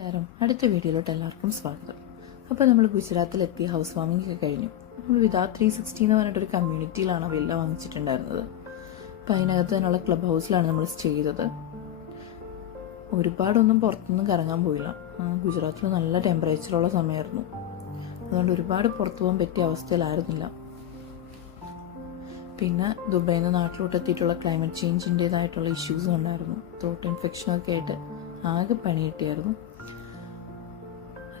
അടുത്ത വീഡിയോയിലോട്ട് എല്ലാവർക്കും സ്വാഗതം. അപ്പോൾ നമ്മൾ ഗുജറാത്തിലെത്തി ഹൗസ് വാമിംഗ് ഒക്കെ കഴിഞ്ഞു. നമ്മൾ വിദാ 360 എന്ന് പറഞ്ഞിട്ടൊരു കമ്മ്യൂണിറ്റിയിലാണ് വില്ല വാങ്ങിച്ചിട്ടുണ്ടായിരുന്നത്. അപ്പോൾ അതിനകത്ത് തന്നെയുള്ള ക്ലബ് ഹൗസിലാണ് നമ്മൾ സ്റ്റേ ചെയ്തത്. ഒരുപാടൊന്നും പുറത്തൊന്നും കറങ്ങാൻ പോയില്ല. ഗുജറാത്തിൽ നല്ല ടെമ്പറേച്ചറുള്ള സമയമായിരുന്നു. അതുകൊണ്ട് ഒരുപാട് പുറത്തു പോകാൻ പറ്റിയ അവസ്ഥയിലായിരുന്നില്ല. പിന്നെ ദുബൈയിൽ നിന്ന് നാട്ടിലോട്ട് എത്തിയിട്ടുള്ള ക്ലൈമറ്റ് ചേഞ്ചിൻ്റെതായിട്ടുള്ള ഇഷ്യൂസും ഉണ്ടായിരുന്നു. ത്രോട്ട് ഇൻഫെക്ഷനൊക്കെ ആയിട്ട് ആകെ പണി കിട്ടിയായിരുന്നു.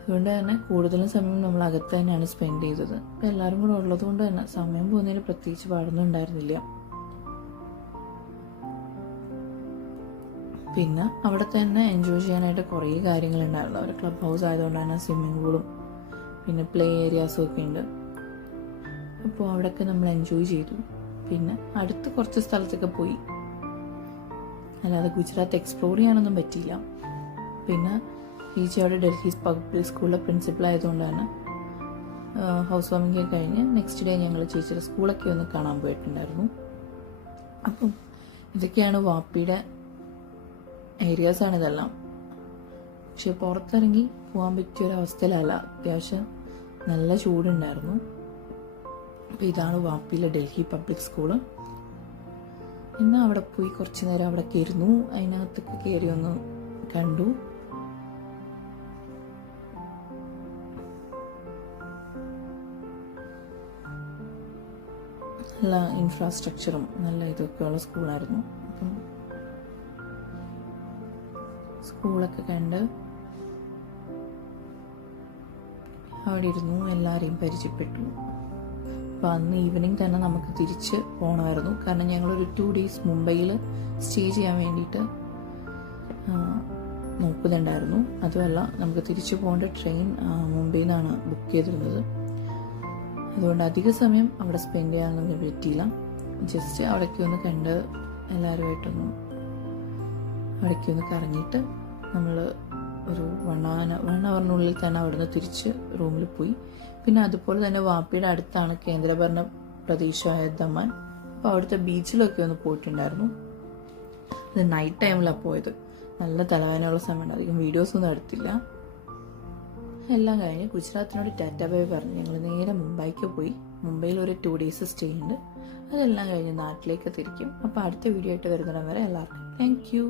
അതുകൊണ്ട് തന്നെ കൂടുതലും സമയം നമ്മൾ അകത്ത് തന്നെയാണ് സ്പെൻഡ് ചെയ്തത്. അപ്പം എല്ലാവരും കൂടെ ഉള്ളത് കൊണ്ട് തന്നെ സമയം പോകുന്നതിൽ പ്രത്യേകിച്ച് പാടൊന്നും ഉണ്ടായിരുന്നില്ല. പിന്നെ അവിടെ തന്നെ എൻജോയ് ചെയ്യാനായിട്ട് കുറേ കാര്യങ്ങളുണ്ടായിരുന്നു. അവർ ക്ലബ് ഹൗസ് ആയതുകൊണ്ട് തന്നെ സ്വിമ്മിംഗ് പൂളും പിന്നെ പ്ലേ ഏരിയാസും ഒക്കെ ഉണ്ട്. അപ്പോൾ അവിടെയൊക്കെ നമ്മൾ എൻജോയ് ചെയ്തു. പിന്നെ അടുത്ത് കുറച്ച് സ്ഥലത്തൊക്കെ പോയി. അല്ലാതെ ഗുജറാത്ത് എക്സ്പ്ലോർ ചെയ്യാനൊന്നും പറ്റിയില്ല. പിന്നെ അവിടെ ഡൽഹി പബ്ലിക് സ്കൂളിലെ പ്രിൻസിപ്പൽ ആയതുകൊണ്ട് തന്നെ ഹൗസ് വാമിംഗ് കഴിഞ്ഞ് നെക്സ്റ്റ് ഡേ ഞങ്ങൾ ചേച്ചിയുടെ സ്കൂളൊക്കെ ഒന്ന് കാണാൻ പോയിട്ടുണ്ടായിരുന്നു. അപ്പം ഇതൊക്കെയാണ് വാപ്പിയുടെ ഏരിയാസാണ് ഇതെല്ലാം. പക്ഷെ പുറത്തിറങ്ങി പോകാൻ പറ്റിയൊരവസ്ഥയിലല്ല. അത്യാവശ്യം നല്ല ചൂടുണ്ടായിരുന്നു. അപ്പം ഇതാണ് വാപ്പിയിലെ ഡൽഹി പബ്ലിക് സ്കൂള്. ഇന്ന് അവിടെ പോയി കുറച്ച് നേരം അവിടെ കയറുന്നു. അതിനകത്തൊക്കെ കയറി ഒന്ന് കണ്ടു. നല്ല ഇൻഫ്രാസ്ട്രക്ചറും നല്ല ഇതൊക്കെയുള്ള സ്കൂളായിരുന്നു. അപ്പം സ്കൂളൊക്കെ കണ്ട് അവിടെ ഇരുന്നു, എല്ലാവരെയും പരിചയപ്പെട്ടു. അപ്പം അന്ന് ഈവനിങ് തന്നെ നമുക്ക് തിരിച്ച് പോകണമായിരുന്നു. കാരണം ഞങ്ങളൊരു 2 days മുംബൈയിൽ സ്റ്റേ ചെയ്യാൻ വേണ്ടിയിട്ട് നോക്കുന്നുണ്ടായിരുന്നു. അതുമല്ല, നമുക്ക് തിരിച്ചു പോകേണ്ട ട്രെയിൻ മുംബൈയിൽ നിന്നാണ് ബുക്ക് ചെയ്തിരുന്നത്. അതുകൊണ്ട് അധിക സമയം അവിടെ സ്പെൻഡ് ചെയ്യാനൊന്നും പറ്റിയില്ല. ജസ്റ്റ് അവിടേക്ക് ഒന്ന് കണ്ട് എല്ലാവരുമായിട്ടൊന്നും അവിടേക്ക് ഒന്ന് കറങ്ങിയിട്ട് നമ്മൾ ഒരു 1 hourനുള്ളിൽ തന്നെ അവിടുന്ന് തിരിച്ച് റൂമിൽ പോയി. പിന്നെ അതുപോലെ തന്നെ വാപ്പിയുടെ അടുത്താണ് കേന്ദ്രഭരണ പ്രദേശമായ ദമാൻ. അപ്പോൾ അവിടുത്തെ ബീച്ചിലൊക്കെ ഒന്ന് പോയിട്ടുണ്ടായിരുന്നു. അത് നൈറ്റ് ടൈമിലാണ് പോയത്. നല്ല തലവേദനയുള്ള സമയമാണ്. അധികം വീഡിയോസൊന്നും എടുത്തില്ല. എല്ലാം കഴിഞ്ഞ് ഗുജറാത്തിനോട് ടാറ്റ ബൈ പറഞ്ഞ് ഞങ്ങൾ നേരെ മുംബൈക്ക് പോയി. മുംബൈയിൽ ഒരു 2 days സ്റ്റേ ഉണ്ട്. അതെല്ലാം കഴിഞ്ഞ് നാട്ടിലേക്ക് തിരിക്കും. അപ്പോൾ അടുത്ത വീഡിയോ ആയിട്ട് വരുന്നിടം വരെ എല്ലാവർക്കും താങ്ക് യു.